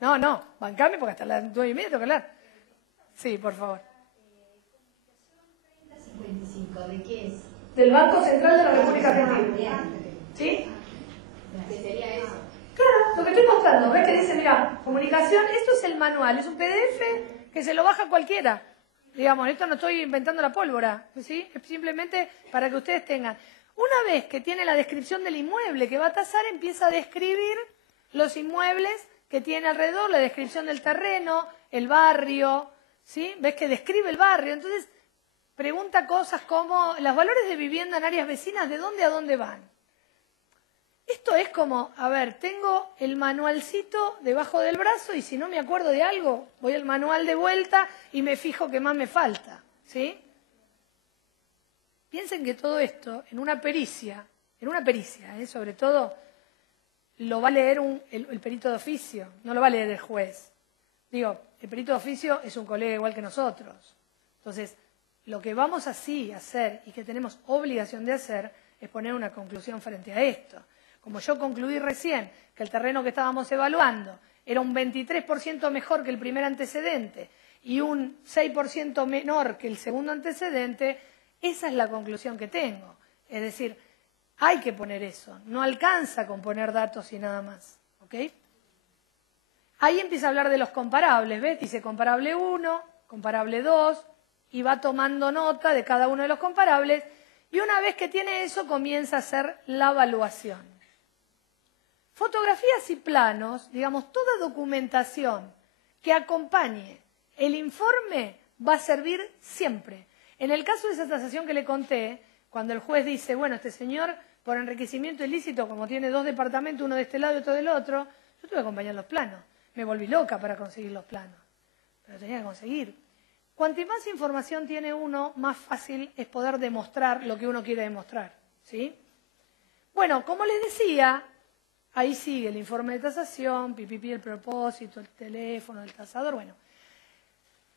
No, bancame porque hasta las 9:30 tengo que hablar. Sí, por favor. Comunicación 3055, ¿de qué es? Del Banco Central de la República Argentina. ¿Sí? ¿Qué sería eso? Claro, lo que estoy mostrando. ¿Ves que dice, mira, comunicación? Esto es el manual, es un PDF que se lo baja cualquiera. Digamos, esto no estoy inventando la pólvora, ¿sí? Es simplemente para que ustedes tengan. Una vez que tiene la descripción del inmueble que va a tasar, empieza a describir los inmuebles que tiene alrededor, la descripción del terreno, el barrio, ¿sí? ¿Ves que describe el barrio? Entonces, pregunta cosas como los valores de vivienda en áreas vecinas, ¿de dónde a dónde van? Esto es como, a ver, tengo el manualcito debajo del brazo y si no me acuerdo de algo, voy al manual de vuelta y me fijo qué más me falta, ¿sí? Piensen que todo esto, en una pericia, sobre todo, lo va a leer el perito de oficio, no lo va a leer el juez. Digo, el perito de oficio es un colega igual que nosotros. Entonces, lo que vamos así a hacer y que tenemos obligación de hacer es poner una conclusión frente a esto. Como yo concluí recién que el terreno que estábamos evaluando era un 23% mejor que el primer antecedente y un 6% menor que el segundo antecedente, esa es la conclusión que tengo. Es decir, hay que poner eso, no alcanza con poner datos y nada más. ¿Ok? Ahí empieza a hablar de los comparables, ¿ves? Dice comparable 1, comparable 2, y va tomando nota de cada uno de los comparables, y una vez que tiene eso comienza a hacer la evaluación. Fotografías y planos, digamos, toda documentación que acompañe el informe va a servir siempre. En el caso de esa tasación que le conté, cuando el juez dice, bueno, este señor por enriquecimiento ilícito, como tiene 2 departamentos, uno de este lado y otro del otro, yo tuve que acompañar los planos. Me volví loca para conseguir los planos, pero tenía que conseguir. Cuanto más información tiene uno, más fácil es poder demostrar lo que uno quiere demostrar, ¿sí? Bueno, como les decía, ahí sigue el informe de tasación, el propósito, el teléfono del tasador. Bueno,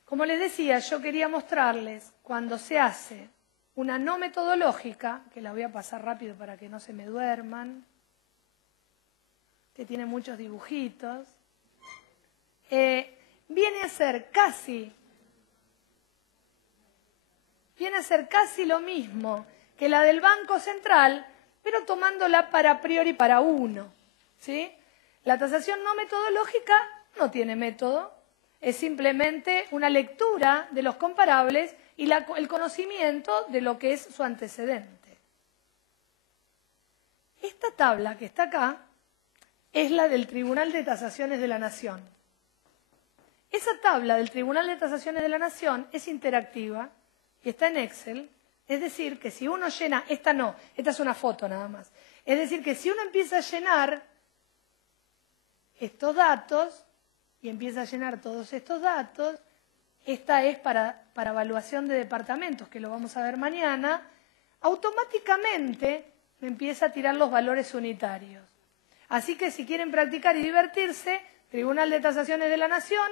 como les decía, yo quería mostrarles cuando se hace una no metodológica, que la voy a pasar rápido para que no se me duerman, que tiene muchos dibujitos, viene a ser casi lo mismo que la del Banco Central, pero tomándola para a priori para uno, ¿sí? La tasación no metodológica no tiene método, es simplemente una lectura de los comparables y el conocimiento de lo que es su antecedente. Esta tabla que está acá es la del Tribunal de Tasaciones de la Nación. Esa tabla del Tribunal de Tasaciones de la Nación es interactiva y está en Excel, es decir, que si uno llena, esta es una foto nada más, es decir, que si uno empieza a llenar estos datos y empieza a llenar todos estos datos, esta es para evaluación de departamentos, que lo vamos a ver mañana, automáticamente me empieza a tirar los valores unitarios. Así que si quieren practicar y divertirse, Tribunal de Tasaciones de la Nación,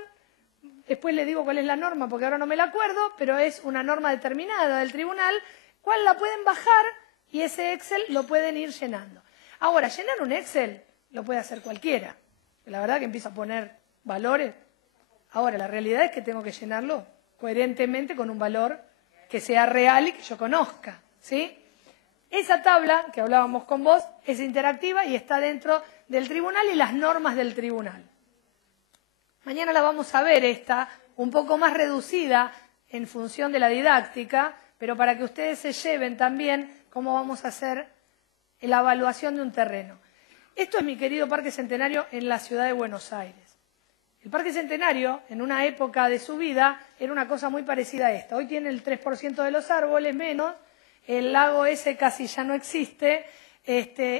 después les digo cuál es la norma porque ahora no me la acuerdo, pero es una norma determinada del tribunal, cual la pueden bajar y ese Excel lo pueden ir llenando. Ahora, llenar un Excel lo puede hacer cualquiera. La verdad que empiezo a poner valores. Ahora, la realidad es que tengo que llenarlo coherentemente con un valor que sea real y que yo conozca, ¿sí? Esa tabla que hablábamos con vos es interactiva y está dentro del tribunal y las normas del tribunal. Mañana la vamos a ver esta, un poco más reducida en función de la didáctica, pero para que ustedes se lleven también cómo vamos a hacer la evaluación de un terreno. Esto es mi querido Parque Centenario en la ciudad de Buenos Aires. El Parque Centenario, en una época de su vida, era una cosa muy parecida a esta. Hoy tiene el 3% de los árboles menos, el lago ese casi ya no existe,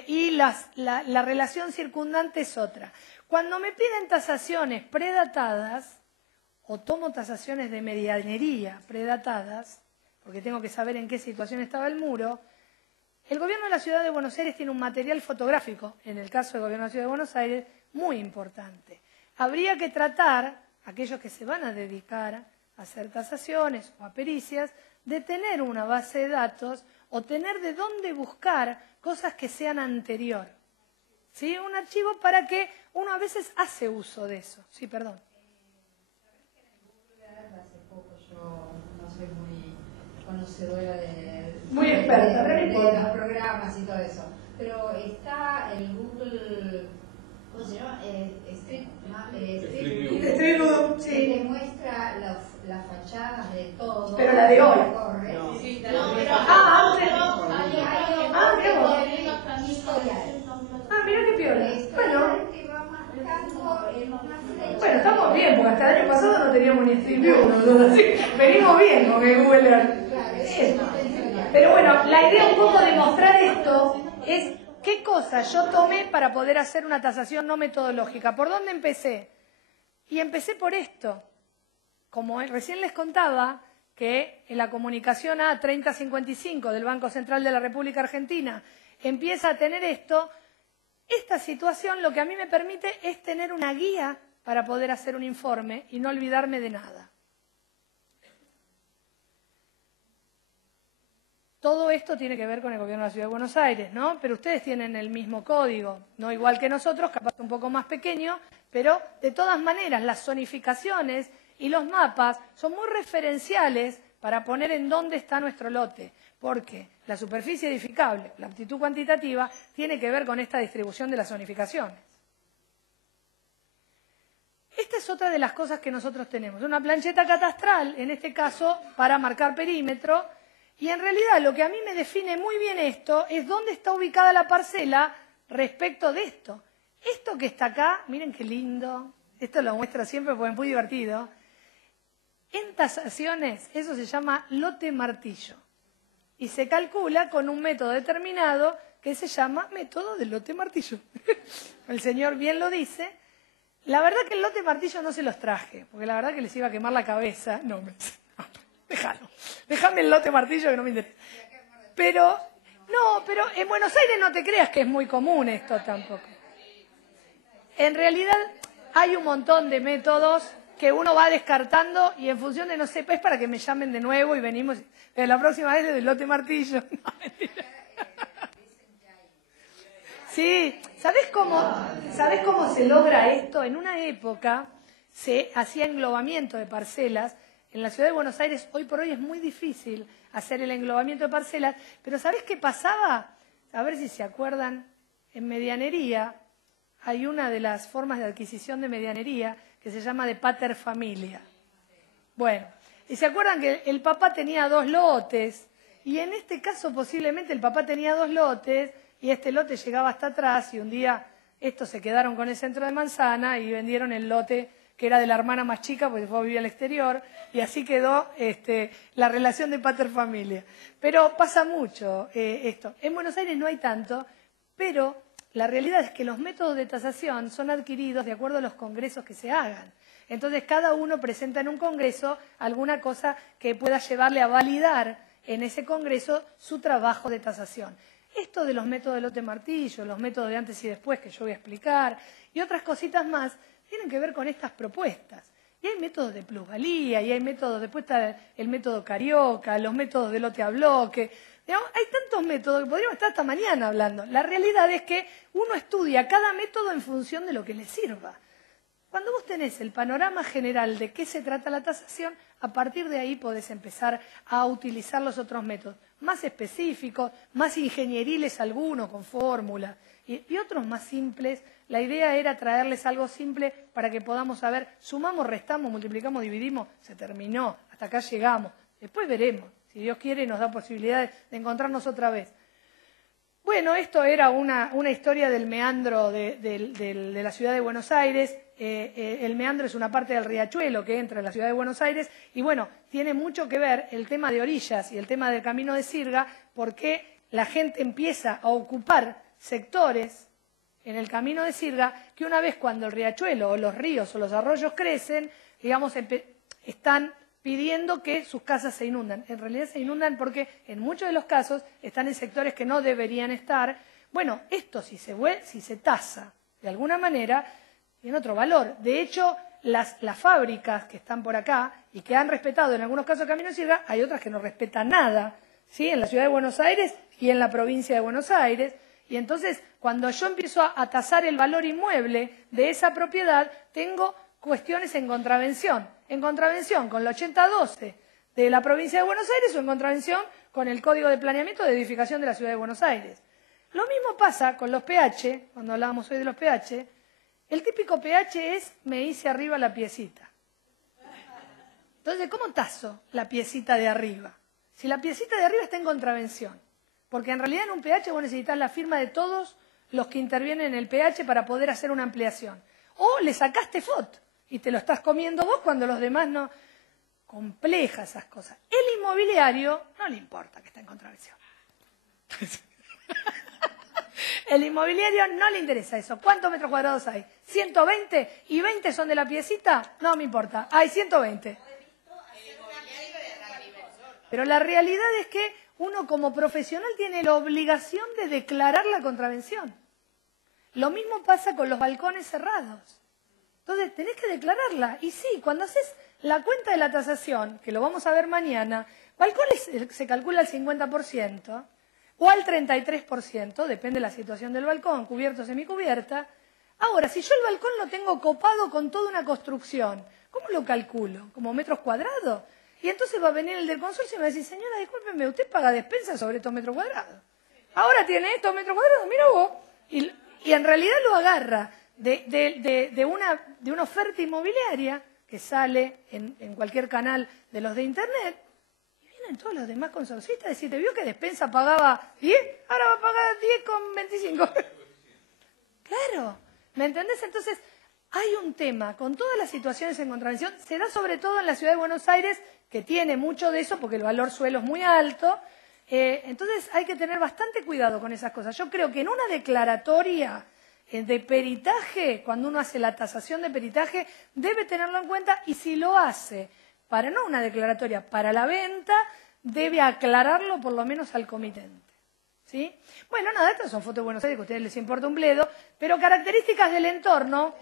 y la relación circundante es otra. Cuando me piden tasaciones predatadas, o tomo tasaciones de medianería predatadas, porque tengo que saber en qué situación estaba el muro, el gobierno de la ciudad de Buenos Aires tiene un material fotográfico, en el caso del gobierno de la ciudad de Buenos Aires, muy importante. Habría que tratar, aquellos que se van a dedicar a hacer tasaciones o a pericias, de tener una base de datos o tener de dónde buscar cosas que sean anterior, ¿sí? Un archivo para que uno a veces hace uso de eso. Sí, perdón. Hace poco yo no soy muy conocedora Muy experta, de los programas y todo eso, pero está el Google, ¿cómo se llama? Street View, sí. que te muestra las fachadas de todo. Pero la de hoy. No. Sí, mira qué piola. Bueno, estamos bien, porque hasta el año pasado no teníamos ni Street View, así venimos bien con el Google Earth. Pero bueno, la idea un poco de mostrar esto es qué cosas yo tomé para poder hacer una tasación no metodológica. ¿Por dónde empecé? Y empecé por esto. Como recién les contaba, que en la comunicación A3055 del Banco Central de la República Argentina empieza a tener esto, esta situación lo que a mí me permite es tener una guía para poder hacer un informe y no olvidarme de nada. Todo esto tiene que ver con el gobierno de la Ciudad de Buenos Aires, ¿no? Pero ustedes tienen el mismo código, no igual que nosotros, capaz un poco más pequeño, pero de todas maneras las zonificaciones y los mapas son muy referenciales para poner en dónde está nuestro lote, porque la superficie edificable, la aptitud cuantitativa, tiene que ver con esta distribución de las zonificaciones. Esta es otra de las cosas que nosotros tenemos, una plancheta catastral, en este caso para marcar perímetro, y en realidad lo que a mí me define muy bien esto es dónde está ubicada la parcela respecto de esto. Esto que está acá, miren qué lindo, esto lo muestro siempre porque es muy divertido. En tasaciones eso se llama lote martillo y se calcula con un método determinado que se llama método del lote martillo. El señor bien lo dice. La verdad que el lote martillo no se los traje, porque la verdad que les iba a quemar la cabeza. No, déjalo. Déjame el lote martillo que no me interesa. Pero en Buenos Aires no te creas que es muy común esto tampoco. En realidad hay un montón de métodos que uno va descartando y en función de, no sé, es para que me llamen de nuevo y venimos, pero la próxima vez del lote martillo. No, mentira. Sí, ¿sabés cómo se logra esto? En una época se hacía englobamiento de parcelas. En la Ciudad de Buenos Aires, hoy por hoy es muy difícil hacer el englobamiento de parcelas, pero ¿sabés qué pasaba? A ver si se acuerdan, en medianería hay una de las formas de adquisición de medianería que se llama de paterfamilia. Bueno, y se acuerdan que el papá tenía 2 lotes, y en este caso posiblemente el papá tenía 2 lotes, y este lote llegaba hasta atrás, y un día estos se quedaron con el centro de manzana y vendieron el lote que era de la hermana más chica, porque fue a vivir al exterior, y así quedó la relación de paterfamilia. Pero pasa mucho esto. En Buenos Aires no hay tanto, pero la realidad es que los métodos de tasación son adquiridos de acuerdo a los congresos que se hagan. Entonces, cada uno presenta en un congreso alguna cosa que pueda llevarle a validar en ese congreso su trabajo de tasación. Esto de los métodos de lote martillo, los métodos de antes y después que yo voy a explicar, y otras cositas más, tienen que ver con estas propuestas. Y hay métodos de plusvalía, y hay métodos, después está el método carioca, los métodos de lote a bloque. Digamos, hay tantos métodos que podríamos estar hasta mañana hablando. La realidad es que uno estudia cada método en función de lo que le sirva. Cuando vos tenés el panorama general de qué se trata la tasación, a partir de ahí podés empezar a utilizar los otros métodos, más específicos, más ingenieriles algunos, con fórmulas, y otros más simples. La idea era traerles algo simple para que podamos saber, sumamos, restamos, multiplicamos, dividimos, se terminó, hasta acá llegamos. Después veremos, si Dios quiere nos da posibilidades de encontrarnos otra vez. Bueno, esto era una historia del meandro de la Ciudad de Buenos Aires. El meandro es una parte del riachuelo que entra en la Ciudad de Buenos Aires y bueno, tiene mucho que ver el tema de orillas y el tema del camino de Sirga porque la gente empieza a ocupar sectores en el camino de Sirga que una vez cuando el riachuelo o los ríos o los arroyos crecen, digamos, están pidiendo que sus casas se inundan. En realidad se inundan porque en muchos de los casos están en sectores que no deberían estar. Bueno, esto si se tasa de alguna manera tiene otro valor. De hecho, las fábricas que están por acá y que han respetado en algunos casos el Camino de Sirga, hay otras que no respetan nada, ¿sí? En la Ciudad de Buenos Aires y en la provincia de Buenos Aires. Y entonces, cuando yo empiezo a tasar el valor inmueble de esa propiedad, tengo cuestiones en contravención. En contravención con el 8012 de la provincia de Buenos Aires o en contravención con el Código de Planeamiento de Edificación de la Ciudad de Buenos Aires. Lo mismo pasa con los pH, cuando hablábamos hoy de los pH. El típico pH es me hice arriba la piecita. Entonces, ¿cómo taso la piecita de arriba? Si la piecita de arriba está en contravención. Porque en realidad en un pH vos necesitas la firma de todos los que intervienen en el pH para poder hacer una ampliación. O le sacaste foto y te lo estás comiendo vos cuando los demás no... Complejas esas cosas. El inmobiliario no le importa que está en contravención. El inmobiliario no le interesa eso. ¿Cuántos metros cuadrados hay? ¿120? ¿Y 20 son de la piecita? No me importa. Hay 120. Pero la realidad es que uno como profesional tiene la obligación de declarar la contravención. Lo mismo pasa con los balcones cerrados. Entonces tenés que declararla. Y sí, cuando haces la cuenta de la tasación, que lo vamos a ver mañana, balcones se calcula al 50% o al 33%, depende de la situación del balcón, cubierto o semicubierta. Ahora, si yo el balcón lo tengo copado con toda una construcción, ¿cómo lo calculo? ¿Como metros cuadrados? Y entonces va a venir el del consorcio y me va a decir, señora, discúlpeme, usted paga despensa sobre estos metros cuadrados. Ahora tiene estos metros cuadrados, mira vos. Y en realidad lo agarra de una oferta inmobiliaria que sale en cualquier canal de los de Internet, y vienen todos los demás consorcistas a decirte, ¿vio que despensa pagaba 10? Ahora va a pagar 10,25. Claro, ¿me entendés? Entonces, hay un tema con todas las situaciones en contravención, se da sobre todo en la Ciudad de Buenos Aires, que tiene mucho de eso porque el valor suelo es muy alto, entonces hay que tener bastante cuidado con esas cosas. Yo creo que en una declaratoria de peritaje, cuando uno hace la tasación de peritaje, debe tenerlo en cuenta y si lo hace para no una declaratoria, para la venta, debe aclararlo por lo menos al comitente. ¿Sí? Bueno, nada, estas son fotos de Buenos Aires que a ustedes les importa un bledo, pero características del entorno,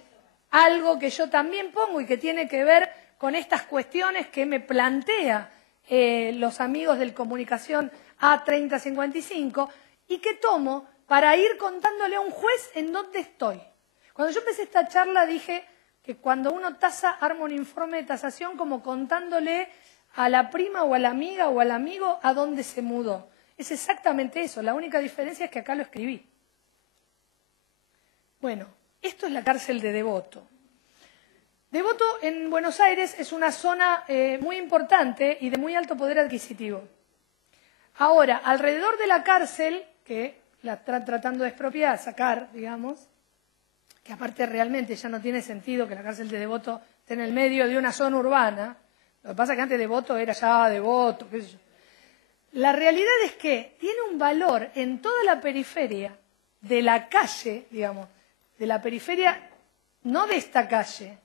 algo que yo también pongo y que tiene que ver con estas cuestiones que me plantea los amigos del Comunicación A3055 y que tomo para ir contándole a un juez en dónde estoy. Cuando yo empecé esta charla dije que cuando uno tasa, arma un informe de tasación como contándole a la prima o a la amiga o al amigo a dónde se mudó. Es exactamente eso, la única diferencia es que acá lo escribí. Bueno, esto es la cárcel de Devoto. Devoto en Buenos Aires es una zona muy importante y de muy alto poder adquisitivo. Ahora, alrededor de la cárcel, que la están tratando de expropiar, sacar, digamos, que aparte realmente ya no tiene sentido que la cárcel de Devoto esté en el medio de una zona urbana. Lo que pasa es que antes Devoto era ya Devoto, qué sé yo. La realidad es que tiene un valor en toda la periferia de la calle, digamos, de la periferia, no de esta calle,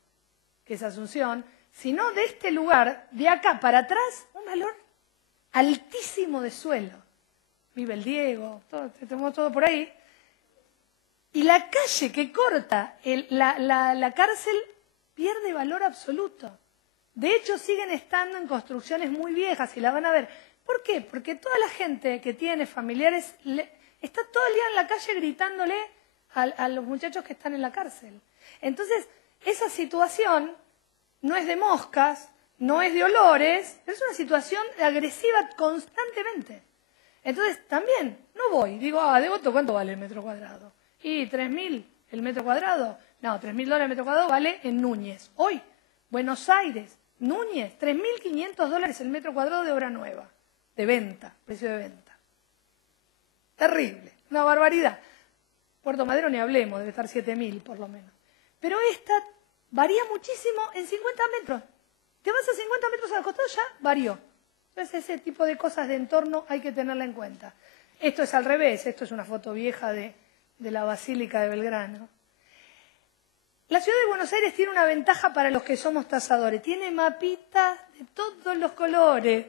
que es Asunción, sino de este lugar, de acá para atrás, un valor altísimo de suelo. Vive el Diego, tenemos todo por ahí. Y la calle que corta la cárcel pierde valor absoluto. De hecho, siguen estando en construcciones muy viejas y la van a ver. ¿Por qué? Porque toda la gente que tiene familiares está todo el día en la calle gritándole a los muchachos que están en la cárcel. Entonces, esa situación no es de moscas, no es de olores, es una situación agresiva constantemente. Entonces, también, no voy, digo, Devoto, ¿cuánto vale el metro cuadrado? ¿Y 3.000 el metro cuadrado? No, $3.000 el metro cuadrado vale en Núñez. Hoy, Buenos Aires, Núñez, $3.500 el metro cuadrado de obra nueva, de venta, precio de venta. Terrible, una barbaridad. Puerto Madero ni hablemos, debe estar 7.000 por lo menos. Pero esta varía muchísimo en 50 metros. Te vas a 50 metros al costado, ya varió. Entonces ese tipo de cosas de entorno hay que tenerla en cuenta. Esto es al revés, esto es una foto vieja de la Basílica de Belgrano. La Ciudad de Buenos Aires tiene una ventaja para los que somos tasadores. Tiene mapitas de todos los colores.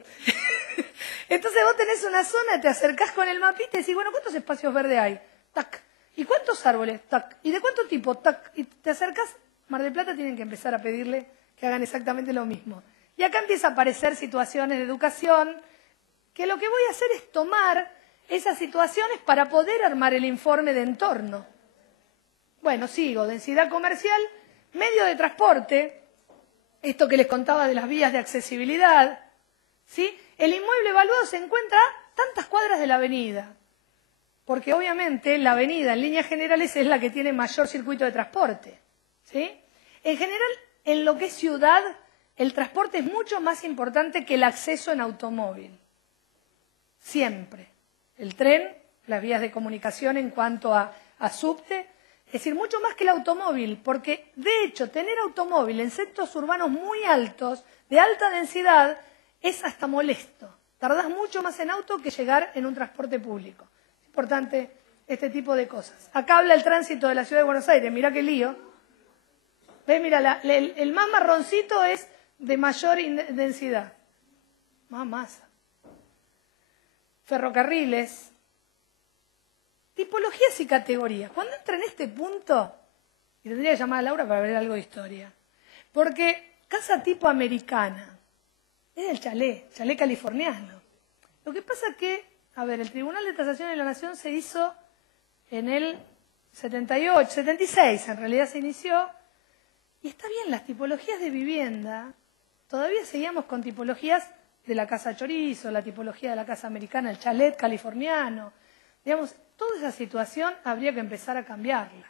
Entonces vos tenés una zona, te acercás con el mapita y decís, bueno, ¿cuántos espacios verdes hay? Tac. ¿Y cuántos árboles? Tac. ¿Y de cuánto tipo? Tac. Y te acercás, Mar del Plata tienen que empezar a pedirle que hagan exactamente lo mismo. Y acá empieza a aparecer situaciones de educación, que lo que voy a hacer es tomar esas situaciones para poder armar el informe de entorno. Bueno, sigo, densidad comercial, medio de transporte, esto que les contaba de las vías de accesibilidad, ¿sí? El inmueble evaluado se encuentra a tantas cuadras de la avenida, porque obviamente la avenida en líneas generales es la que tiene mayor circuito de transporte, ¿sí? En general, en lo que es ciudad, el transporte es mucho más importante que el acceso en automóvil, siempre. El tren, las vías de comunicación en cuanto a subte, es decir, mucho más que el automóvil, porque de hecho tener automóvil en centros urbanos muy altos, de alta densidad, es hasta molesto. Tardás mucho más en auto que llegar en un transporte público. Es importante este tipo de cosas. Acá habla el tránsito de la Ciudad de Buenos Aires, mirá qué lío. ¿Ves? Mira, el más marroncito es de mayor densidad. Más masa. Ferrocarriles. Tipologías y categorías. Cuando entra en este punto, y tendría que llamar a Laura para ver algo de historia, porque casa tipo americana es el chalet californiano. Lo que pasa es que, a ver, el Tribunal de Tasación de la Nación se hizo en el 78, 76 en realidad se inició, y está bien, las tipologías de vivienda, todavía seguíamos con tipologías de la casa chorizo, la tipología de la casa americana, el chalet californiano, digamos, toda esa situación habría que empezar a cambiarla.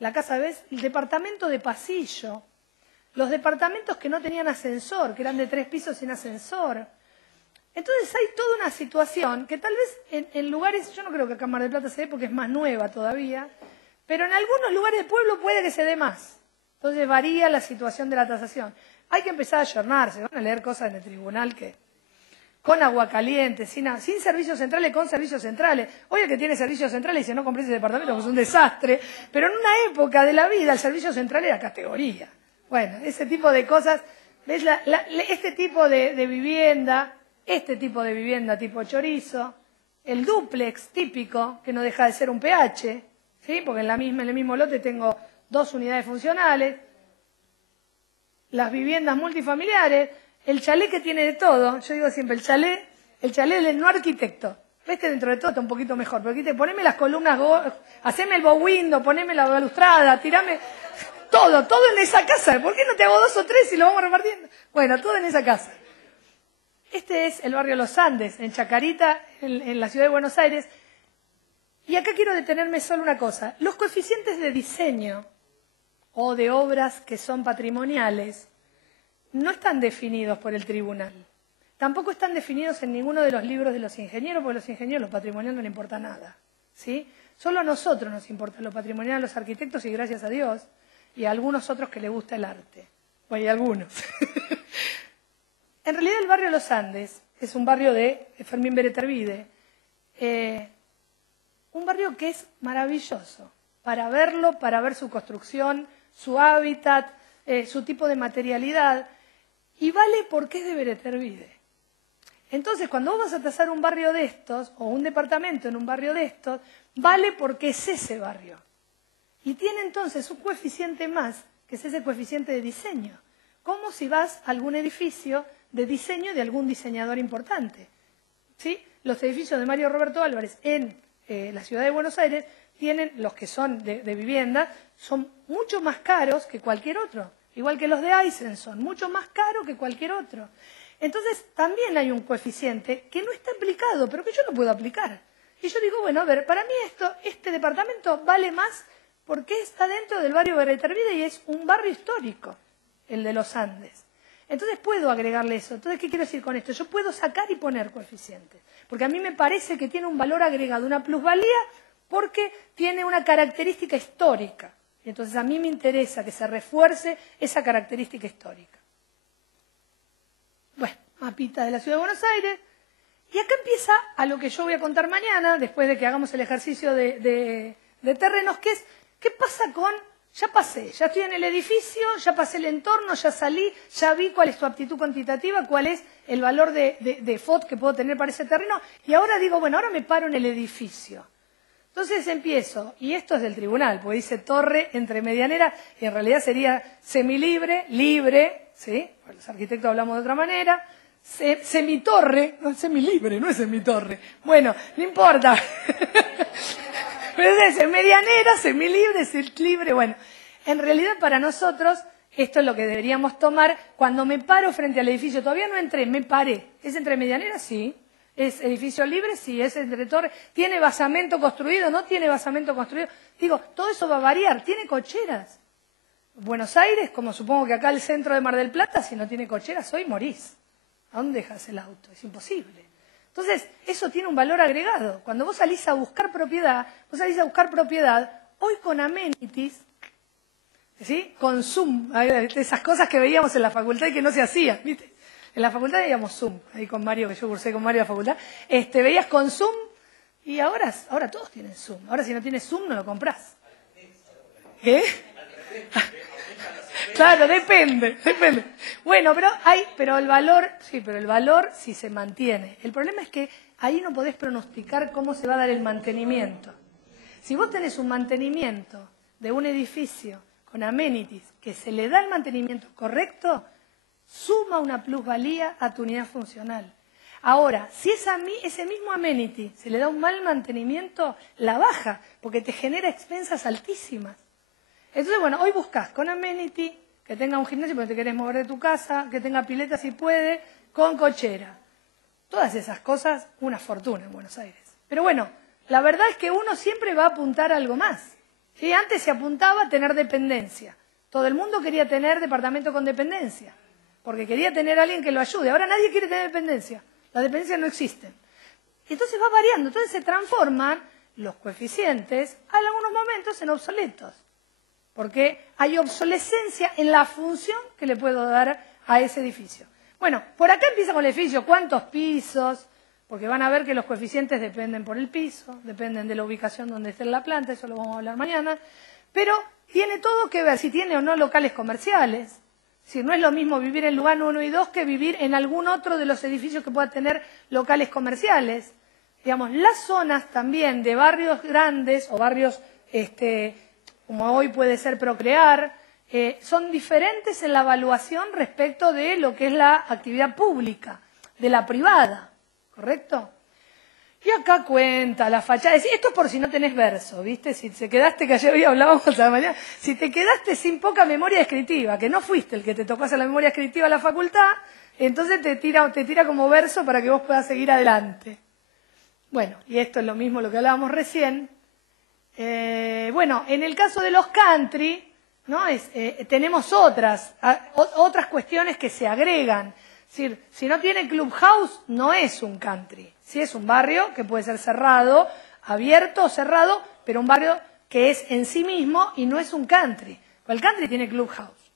La casa, ¿ves? El departamento de pasillo, los departamentos que no tenían ascensor, que eran de 3 pisos sin ascensor. Entonces hay toda una situación que tal vez en lugares, yo no creo que acá en Mar del Plata se dé porque es más nueva todavía, pero en algunos lugares del pueblo puede que se dé más. Entonces varía la situación de la tasación. Hay que empezar a ayornarse, van a leer cosas en el tribunal que con agua caliente, sin servicios centrales, con servicios centrales. Hoy el que tiene servicios centrales dice no compré ese departamento, pues es un desastre. Pero en una época de la vida el servicio central era categoría. Bueno, ese tipo de cosas, ¿ves? Este tipo de vivienda, tipo chorizo, el dúplex típico, que no deja de ser un PH, ¿sí? Porque en el mismo lote tengo 2 unidades funcionales, las viviendas multifamiliares, el chalet que tiene de todo, yo digo siempre, el chalet del no arquitecto. Ves que dentro de todo está un poquito mejor, pero aquí poneme las columnas, haceme el bow window, poneme la balustrada, tirame todo en esa casa. ¿Por qué no te hago 2 o 3 y lo vamos repartiendo? Bueno, todo en esa casa. Este es el barrio Los Andes, en Chacarita, en la ciudad de Buenos Aires. Y acá quiero detenerme solo una cosa. Los coeficientes de diseño o de obras que son patrimoniales no están definidos por el tribunal. Tampoco están definidos en ninguno de los libros de los ingenieros, porque a los ingenieros lo patrimonial no les importa nada, ¿sí? Solo a nosotros nos importa lo patrimonial, a los arquitectos y gracias a Dios, y a algunos otros que les gusta el arte. Bueno, y algunos. En realidad el barrio Los Andes es un barrio de Fermín Beretervide, un barrio que es maravilloso para verlo, para ver su construcción, su hábitat, su tipo de materialidad, y vale porque es de Beretervide. Entonces, cuando vos vas a tasar un barrio de estos, o un departamento en un barrio de estos, vale porque es ese barrio. Y tiene entonces un coeficiente más, que es ese coeficiente de diseño. Como si vas a algún edificio de diseño de algún diseñador importante, ¿sí? Los edificios de Mario Roberto Álvarez en la ciudad de Buenos Aires tienen, los que son de vivienda, son mucho más caros que cualquier otro. Igual que los de Eisen son mucho más caros que cualquier otro. Entonces también hay un coeficiente que no está aplicado, pero que yo no puedo aplicar. Y yo digo, bueno, a ver, para mí este departamento vale más porque está dentro del barrio Beretervide y es un barrio histórico, el de Los Andes. Entonces puedo agregarle eso. Entonces, ¿qué quiero decir con esto? Yo puedo sacar y poner coeficientes, porque a mí me parece que tiene un valor agregado, una plusvalía, porque tiene una característica histórica. Y entonces a mí me interesa que se refuerce esa característica histórica. Bueno, mapita de la Ciudad de Buenos Aires. Y acá empieza a lo que yo voy a contar mañana, después de que hagamos el ejercicio de terrenos, que es, ¿qué pasa con, ya pasé, ya estoy en el edificio, ya pasé el entorno, ya salí, ya vi cuál es tu aptitud cuantitativa, cuál es el valor de FOT que puedo tener para ese terreno, y ahora digo, bueno, ahora me paro en el edificio. Entonces empiezo, y esto es del tribunal, porque dice torre entre medianera, y en realidad sería semilibre, libre, ¿sí? Los arquitectos hablamos de otra manera, semitorre, no, semilibre, no es semitorre. Bueno, no importa. Pero es medianera, semilibre, semilibre. Bueno, en realidad para nosotros esto es lo que deberíamos tomar cuando me paro frente al edificio. Todavía no entré, me paré. ¿Es entre medianera? Sí. ¿Es edificio libre? Sí. ¿Es entre torre? ¿Tiene basamento construido? ¿No tiene basamento construido? Digo, todo eso va a variar. ¿Tiene cocheras? Buenos Aires, como supongo que acá el centro de Mar del Plata, si no tiene cocheras, hoy morís. ¿A dónde dejas el auto? Es imposible. Entonces, eso tiene un valor agregado. Cuando vos salís a buscar propiedad, hoy con amenities, ¿sí? Con Zoom, esas cosas que veíamos en la facultad y que no se hacían, ¿viste? En la facultad veíamos Zoom, ahí con Mario, que yo cursé con Mario en la facultad, veías con Zoom y ahora todos tienen Zoom. Ahora si no tienes Zoom no lo comprás. ¿Qué? Claro, depende. Bueno, pero el valor, sí, pero el valor sí se mantiene. El problema es que ahí no podés pronosticar cómo se va a dar el mantenimiento. Si vos tenés un mantenimiento de un edificio con amenities que se le da el mantenimiento correcto, suma una plusvalía a tu unidad funcional. Ahora, si ese mismo amenity se le da un mal mantenimiento, la baja, porque te genera expensas altísimas. Entonces, bueno, hoy buscas con amenity, que tenga un gimnasio porque te querés mover de tu casa, que tenga pileta si puede, con cochera. Todas esas cosas, una fortuna en Buenos Aires. Pero bueno, la verdad es que uno siempre va a apuntar a algo más. ¿Sí? Antes se apuntaba a tener dependencia. Todo el mundo quería tener departamento con dependencia, porque quería tener a alguien que lo ayude. Ahora nadie quiere tener dependencia. Las dependencias no existen. Entonces va variando. Entonces se transforman los coeficientes, en algunos momentos, en obsoletos. Porque hay obsolescencia en la función que le puedo dar a ese edificio. Bueno, por acá empieza con el edificio. ¿Cuántos pisos? Porque van a ver que los coeficientes dependen por el piso, dependen de la ubicación donde esté la planta, eso lo vamos a hablar mañana. Pero tiene todo que ver si tiene o no locales comerciales. Si no es lo mismo vivir en Lugano 1 y 2 que vivir en algún otro de los edificios que pueda tener locales comerciales. Digamos, las zonas también de barrios grandes o barrios como hoy puede ser Procrear, son diferentes en la evaluación respecto de lo que es la actividad pública, de la privada, ¿correcto? Y acá cuenta la fachada. Esto es por si no tenés verso, ¿viste? Si te quedaste, que ayer hablábamos a la mañana, si te quedaste sin poca memoria descriptiva, que no fuiste el que te tocó hacer la memoria descriptiva a la facultad, entonces te tira como verso para que vos puedas seguir adelante. Bueno, y esto es lo mismo lo que hablábamos recién. Bueno, en el caso de los country, ¿no? Tenemos otras cuestiones que se agregan. Es decir, si no tiene clubhouse, no es un country. Sí es un barrio que puede ser cerrado, abierto o cerrado, pero un barrio que es en sí mismo y no es un country. El country tiene clubhouse.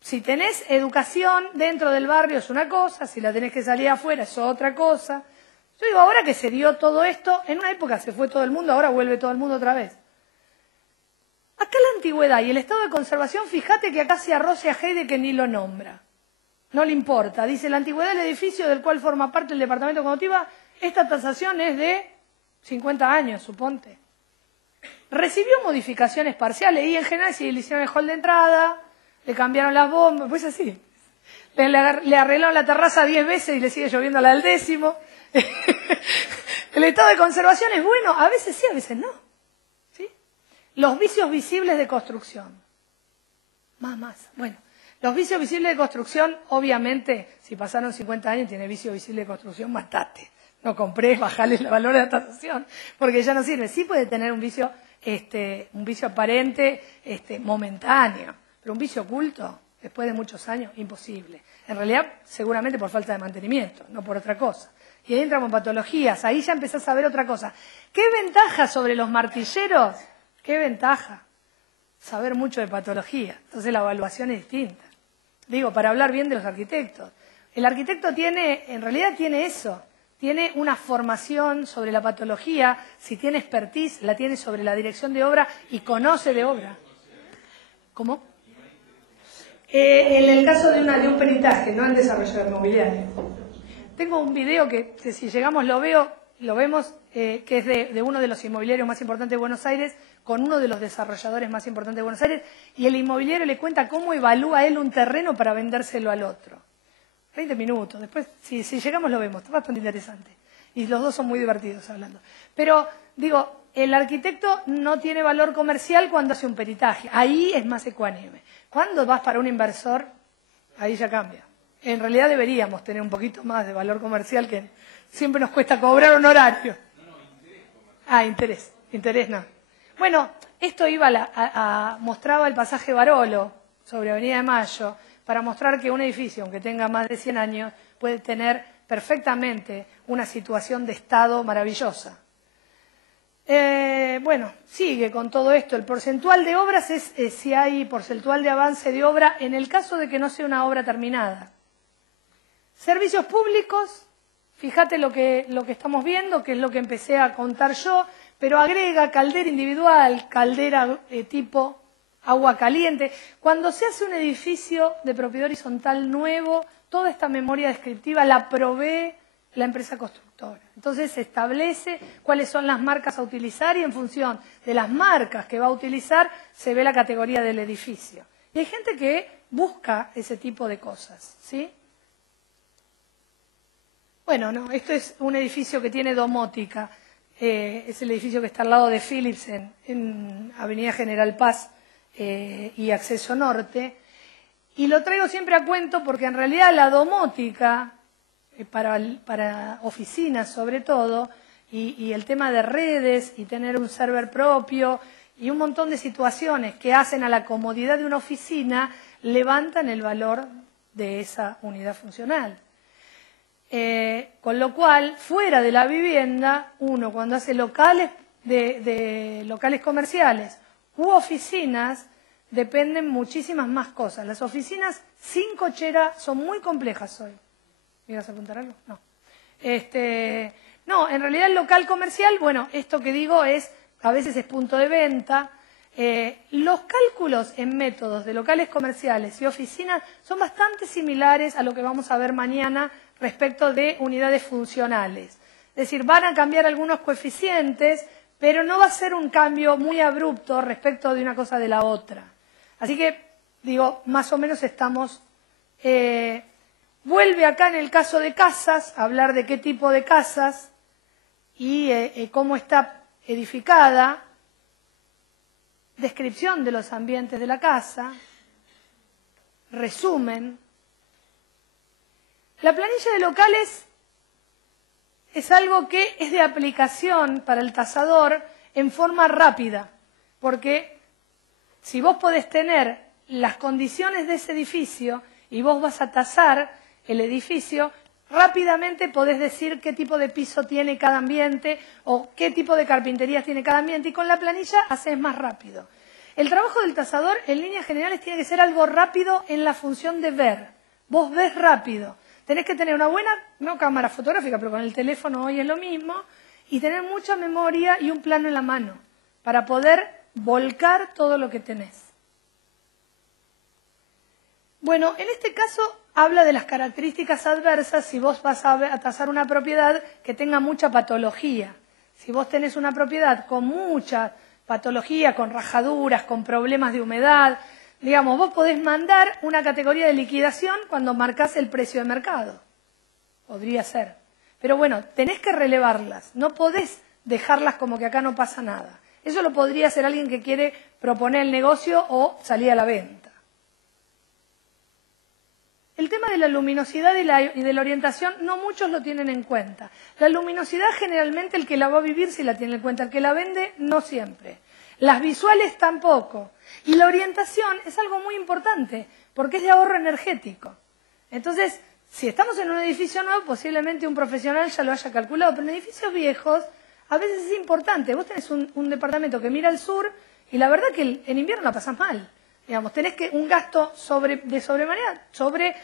Si tenés educación dentro del barrio es una cosa, si la tenés que salir afuera es otra cosa. Yo digo, ahora que se dio todo esto, en una época se fue todo el mundo, ahora vuelve todo el mundo otra vez. Acá la antigüedad y el estado de conservación, fíjate que acá se arroce a Heide que ni lo nombra. No le importa. Dice, la antigüedad del edificio del cual forma parte el departamento conductiva, esta tasación es de 50 años, suponte. Recibió modificaciones parciales y en general si le hicieron el hall de entrada, le cambiaron las bombas, pues así. Le arreglaron la terraza 10 veces y le sigue lloviendo la del 10º. El estado de conservación es bueno, a veces sí, a veces no. ¿Sí? Los vicios visibles de construcción. Más. Bueno, los vicios visibles de construcción, obviamente, si pasaron 50 años y tiene vicio visible de construcción, matate. No comprés, bajale el valor de la tasación, porque ya no sirve. Sí puede tener un vicio aparente, momentáneo, pero un vicio oculto, después de muchos años, imposible. En realidad, seguramente por falta de mantenimiento, no por otra cosa. Y ahí entramos en patologías, ahí ya empezás a ver otra cosa. ¿Qué ventaja sobre los martilleros? ¿Qué ventaja? Saber mucho de patología. Entonces la evaluación es distinta. Digo, para hablar bien de los arquitectos. El arquitecto en realidad tiene eso. Tiene una formación sobre la patología, si tiene expertise, la tiene sobre la dirección de obra y conoce de obra. ¿Cómo? En el caso de un peritaje, no en desarrollo inmobiliario. Tengo un video que si llegamos lo vemos, que es de uno de los inmobiliarios más importantes de Buenos Aires, con uno de los desarrolladores más importantes de Buenos Aires, y el inmobiliario le cuenta cómo evalúa él un terreno para vendérselo al otro. 20 minutos. Después, si llegamos lo vemos. Está bastante interesante. Y los dos son muy divertidos hablando. Pero, digo, el arquitecto no tiene valor comercial cuando hace un peritaje. Ahí es más ecuánime. Cuando vas para un inversor, ahí ya cambia. En realidad deberíamos tener un poquito más de valor comercial, que siempre nos cuesta cobrar honorario. Interés. Interés no. Bueno, esto mostraba el pasaje Barolo sobre Avenida de Mayo para mostrar que un edificio, aunque tenga más de 100 años, puede tener perfectamente una situación de estado maravillosa. Bueno, sigue con todo esto. El porcentual de obras es si hay porcentual de avance de obra en el caso de que no sea una obra terminada. Servicios públicos, fíjate lo que estamos viendo, que es lo que empecé a contar yo, pero agrega caldera individual, caldera tipo agua caliente. Cuando se hace un edificio de propiedad horizontal nuevo, toda esta memoria descriptiva la provee la empresa constructora. Entonces se establece cuáles son las marcas a utilizar y en función de las marcas que va a utilizar se ve la categoría del edificio. Y hay gente que busca ese tipo de cosas, ¿sí? Bueno, no, esto es un edificio que tiene domótica. Es el edificio que está al lado de Philips en Avenida General Paz y Acceso Norte. Y lo traigo siempre a cuento porque en realidad la domótica, para oficinas sobre todo, y el tema de redes y tener un server propio y un montón de situaciones que hacen a la comodidad de una oficina, levantan el valor de esa unidad funcional. Con lo cual, fuera de la vivienda, uno cuando hace locales locales comerciales u oficinas, dependen muchísimas más cosas. Las oficinas sin cochera son muy complejas hoy. ¿Me ibas a apuntar algo? No. No, en realidad el local comercial, bueno, esto que digo a veces es punto de venta. Los cálculos en métodos de locales comerciales y oficinas son bastante similares a lo que vamos a ver mañana respecto de unidades funcionales. Es decir, van a cambiar algunos coeficientes, pero no va a ser un cambio muy abrupto respecto de una cosa de la otra. Así que, digo, más o menos estamos... vuelve acá en el caso de casas, a hablar de qué tipo de casas y cómo está edificada, descripción de los ambientes de la casa, resumen. La planilla de locales es algo que es de aplicación para el tasador en forma rápida, porque si vos podés tener las condiciones de ese edificio y vos vas a tasar el edificio, rápidamente podés decir qué tipo de piso tiene cada ambiente o qué tipo de carpinterías tiene cada ambiente, y con la planilla haces más rápido. El trabajo del tasador, en líneas generales, tiene que ser algo rápido en la función de ver. Vos ves rápido. Tenés que tener una buena, no cámara fotográfica, pero con el teléfono hoy es lo mismo, y tener mucha memoria y un plano en la mano para poder volcar todo lo que tenés. Bueno, en este caso habla de las características adversas si vos vas a tasar una propiedad que tenga mucha patología. Si vos tenés una propiedad con mucha patología, con rajaduras, con problemas de humedad, digamos, vos podés mandar una categoría de liquidación cuando marcás el precio de mercado. Podría ser. Pero bueno, tenés que relevarlas. No podés dejarlas como que acá no pasa nada. Eso lo podría hacer alguien que quiere proponer el negocio o salir a la venta. El tema de la luminosidad y de la orientación no muchos lo tienen en cuenta. La luminosidad generalmente el que la va a vivir sí la tiene en cuenta, el que la vende no siempre. Las visuales tampoco. Y la orientación es algo muy importante porque es de ahorro energético. Entonces, si estamos en un edificio nuevo, posiblemente un profesional ya lo haya calculado, pero en edificios viejos a veces es importante. Vos tenés un departamento que mira al sur y la verdad que en invierno la pasás mal. Digamos, tenés un gasto de sobremanera sobre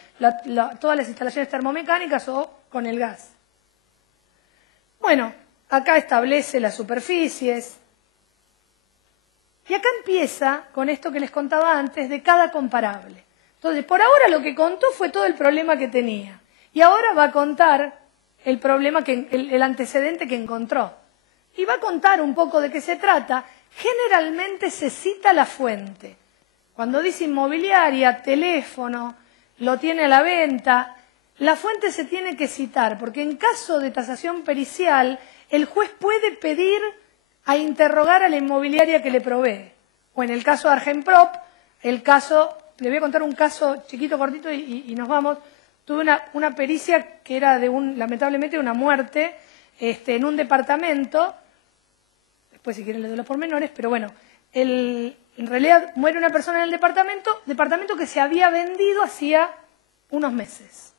todas las instalaciones termomecánicas o con el gas. Bueno, acá establece las superficies. Y acá empieza con esto que les contaba antes de cada comparable. Entonces, por ahora lo que contó fue todo el problema que tenía. Y ahora va a contar el problema, el antecedente que encontró. Y va a contar un poco de qué se trata. Generalmente se cita la fuente. Cuando dice inmobiliaria, teléfono, lo tiene a la venta, la fuente se tiene que citar, porque en caso de tasación pericial, el juez puede pedir a interrogar a la inmobiliaria que le provee. O en el caso de Argenprop, le voy a contar un caso chiquito, cortito y nos vamos. Tuve una pericia que era lamentablemente, una muerte en un departamento. Después, si quieren, le doy los pormenores, pero bueno, en realidad muere una persona en el departamento que se había vendido hacía unos meses.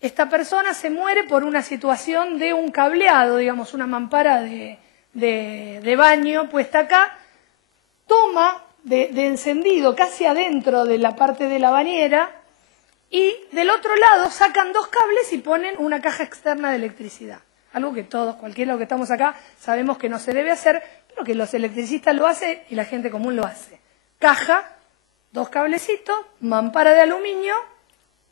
Esta persona se muere por una situación de un cableado, digamos, una mampara de baño puesta acá, toma de encendido casi adentro de la parte de la bañera y del otro lado sacan 2 cables y ponen una caja externa de electricidad. Algo que todos, cualquiera de los que estamos acá, sabemos que no se debe hacer, pero que los electricistas lo hacen y la gente común lo hace. Caja, 2 cablecitos, mampara de aluminio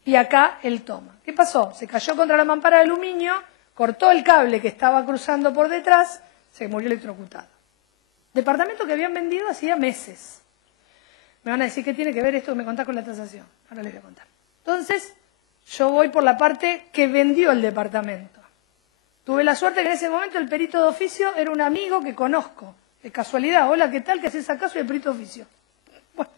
y acá él toma. ¿Qué pasó? Se cayó contra la mampara de aluminio, cortó el cable que estaba cruzando por detrás, se murió electrocutado. Departamento que habían vendido hacía meses. Me van a decir, ¿qué tiene que ver esto que me contás con la tasación? Ahora les voy a contar. Entonces, yo voy por la parte que vendió el departamento. Tuve la suerte que en ese momento el perito de oficio era un amigo que conozco. De casualidad, hola, ¿qué tal? ¿Qué haces acá? Soy el perito de oficio. Bueno.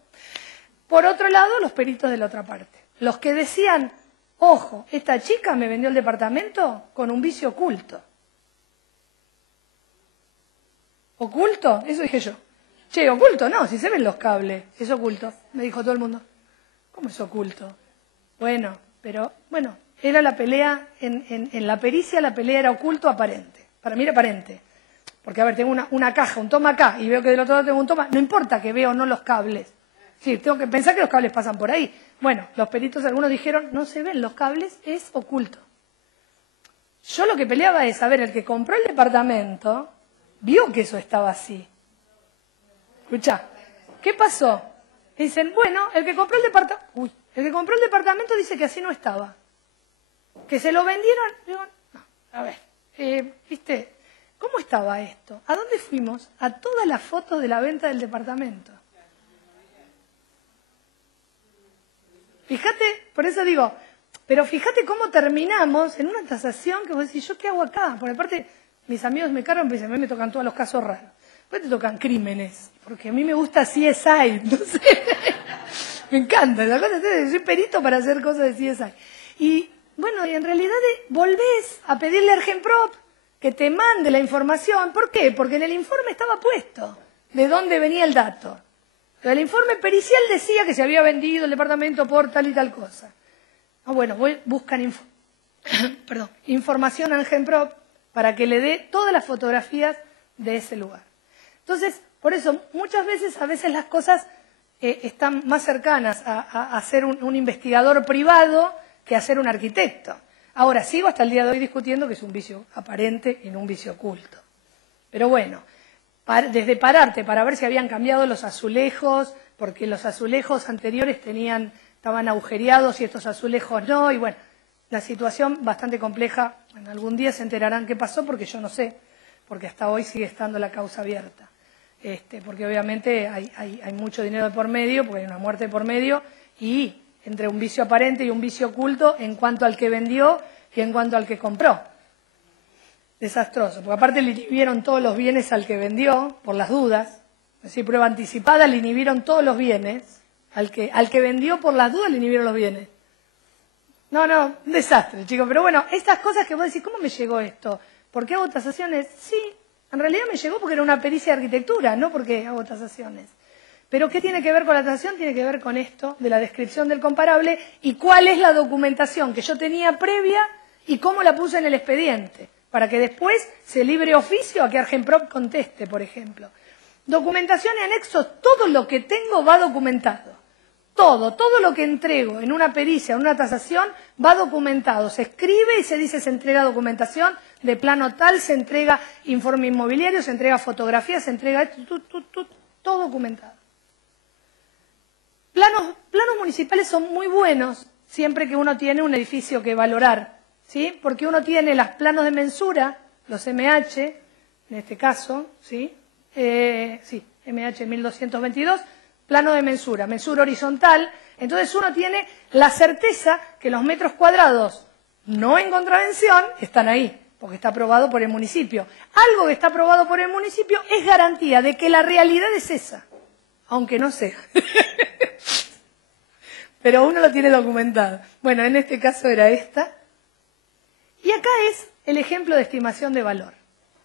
Por otro lado, los peritos de la otra parte. Los que decían, ojo, esta chica me vendió el departamento con un vicio oculto. ¿Oculto? Eso dije yo. Che, oculto no, si se ven los cables, es oculto, me dijo todo el mundo. ¿Cómo es oculto? Bueno, pero, bueno, era la pelea, en la pericia la pelea era oculto aparente. Para mí era aparente. Porque, a ver, tengo una caja, un toma acá, y veo que del otro lado tengo un toma, no importa que veo o no los cables. Sí, tengo que pensar que los cables pasan por ahí. Bueno, los peritos, algunos dijeron, no se ven los cables, es oculto. Yo lo que peleaba es, a ver, el que compró el departamento, vio que eso estaba así. Escuchá, ¿qué pasó? Dicen, bueno, el que compró el departamento dice que así no estaba. Que se lo vendieron. Digo, no, a ver, ¿viste? ¿Cómo estaba esto? ¿A dónde fuimos? A todas las fotos de la venta del departamento. Fíjate, por eso digo, pero fíjate cómo terminamos en una tasación que vos decís, ¿yo qué hago acá? Por aparte, mis amigos me cargan, porque a mí me tocan todos los casos raros. Después te tocan crímenes, porque a mí me gusta CSI, no sé. Me encanta, soy perito para hacer cosas de CSI. Y bueno, y en realidad volvés a pedirle a Argenprop que te mande la información. ¿Por qué? Porque en el informe estaba puesto de dónde venía el dato. El informe pericial decía que se había vendido el departamento por tal y tal cosa. Ah, bueno, buscan información a Argenprop para que le dé todas las fotografías de ese lugar. Entonces, por eso, muchas veces, a veces las cosas están más cercanas a ser un investigador privado que a ser un arquitecto. Ahora, sigo hasta el día de hoy discutiendo que es un vicio aparente y no un vicio oculto. Pero bueno, desde pararte para ver si habían cambiado los azulejos, porque los azulejos anteriores estaban agujereados y estos azulejos no, y bueno, la situación bastante compleja. Bueno, algún día se enterarán qué pasó, porque yo no sé, porque hasta hoy sigue estando la causa abierta. Porque obviamente hay mucho dinero de por medio, porque hay una muerte de por medio, y entre un vicio aparente y un vicio oculto en cuanto al que vendió y en cuanto al que compró. Desastroso, porque aparte le inhibieron todos los bienes al que vendió, por las dudas, es decir, prueba anticipada, le inhibieron todos los bienes, al que vendió por las dudas le inhibieron los bienes. No, un desastre, chicos, pero bueno, estas cosas que vos decís, ¿cómo me llegó esto? ¿Por qué hago tasaciones? Sí, en realidad me llegó porque era una pericia de arquitectura, no porque hago tasaciones. Pero ¿qué tiene que ver con la tasación? Tiene que ver con esto, de la descripción del comparable y cuál es la documentación que yo tenía previa y cómo la puse en el expediente, para que después se libre oficio a que Argenprop conteste, por ejemplo. Documentación y anexos, todo lo que tengo va documentado. Todo lo que entrego en una pericia, en una tasación, va documentado. Se escribe y se dice se entrega documentación, de plano tal, se entrega informe inmobiliario, se entrega fotografía, se entrega todo documentado. Planos municipales son muy buenos siempre que uno tiene un edificio que valorar, ¿sí? Porque uno tiene los planos de mensura, los MH, en este caso, ¿sí? MH 1222, plano de mensura horizontal, Entonces uno tiene la certeza que los metros cuadrados no en contravención están ahí, porque está aprobado por el municipio. Algo que está aprobado por el municipio es garantía de que la realidad es esa, aunque no sea. Pero uno lo tiene documentado. Bueno, en este caso era esta. Y acá es el ejemplo de estimación de valor.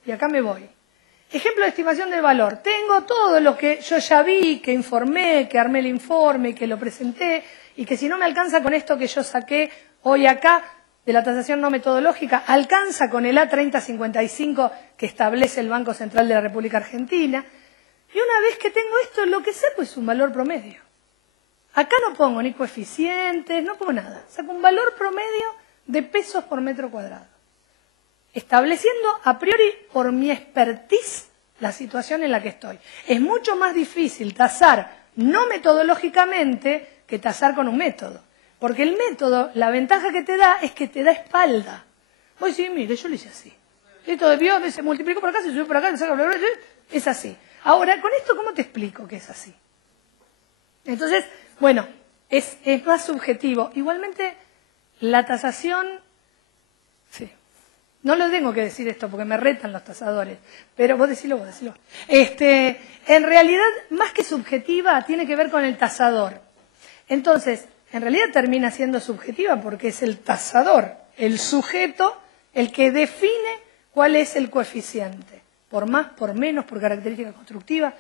Y acá me voy. Ejemplo de estimación del valor. Tengo todo lo que yo ya vi, que informé, que armé el informe, que lo presenté, y que si no me alcanza con esto que yo saqué hoy acá, de la tasación no metodológica, alcanza con el A3055 que establece el Banco Central de la República Argentina. Y una vez que tengo esto, lo que saco es un valor promedio. Acá no pongo ni coeficientes, no pongo nada. Saco un valor promedio de pesos por metro cuadrado, estableciendo a priori por mi expertise la situación en la que estoy. Es mucho más difícil tasar no metodológicamente que tasar con un método. Porque el método, la ventaja que te da es que te da espalda. Vos decís, mire, yo lo hice así. Esto de se multiplicó por acá, se subió por acá, es así. Ahora, con esto, ¿cómo te explico que es así? Entonces, bueno, es más subjetivo. Igualmente, la tasación, sí. No lo tengo que decir esto porque me retan los tasadores, pero vos decilo. En realidad, más que subjetiva, tiene que ver con el tasador. Entonces, en realidad termina siendo subjetiva porque es el tasador, el sujeto, el que define cuál es el coeficiente. Por más, por menos, por características constructivas,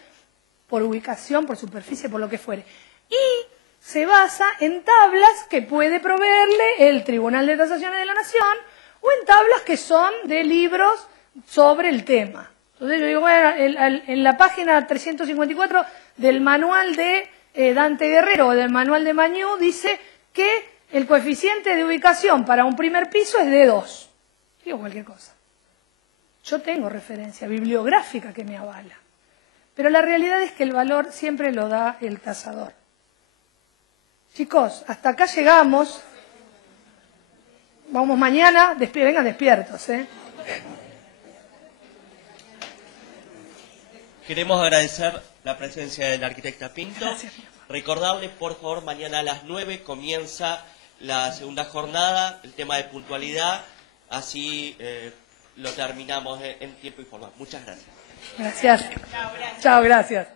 por ubicación, por superficie, por lo que fuere. Y se basa en tablas que puede proveerle el Tribunal de Tasaciones de la Nación o en tablas que son de libros sobre el tema. Entonces yo digo, bueno, en la página 354 del manual de Dante Guerrero o del manual de Mañú dice que el coeficiente de ubicación para un primer piso es de 2. Digo cualquier cosa. Yo tengo referencia bibliográfica que me avala. Pero la realidad es que el valor siempre lo da el tasador. Chicos, hasta acá llegamos. Vamos mañana, vengan despiertos, ¿eh? Queremos agradecer la presencia de la arquitecta Pinto. Gracias. Recordarles, por favor, mañana a las 9 comienza la segunda jornada, el tema de puntualidad, así lo terminamos en tiempo y forma. Muchas gracias. Gracias. Chao, gracias.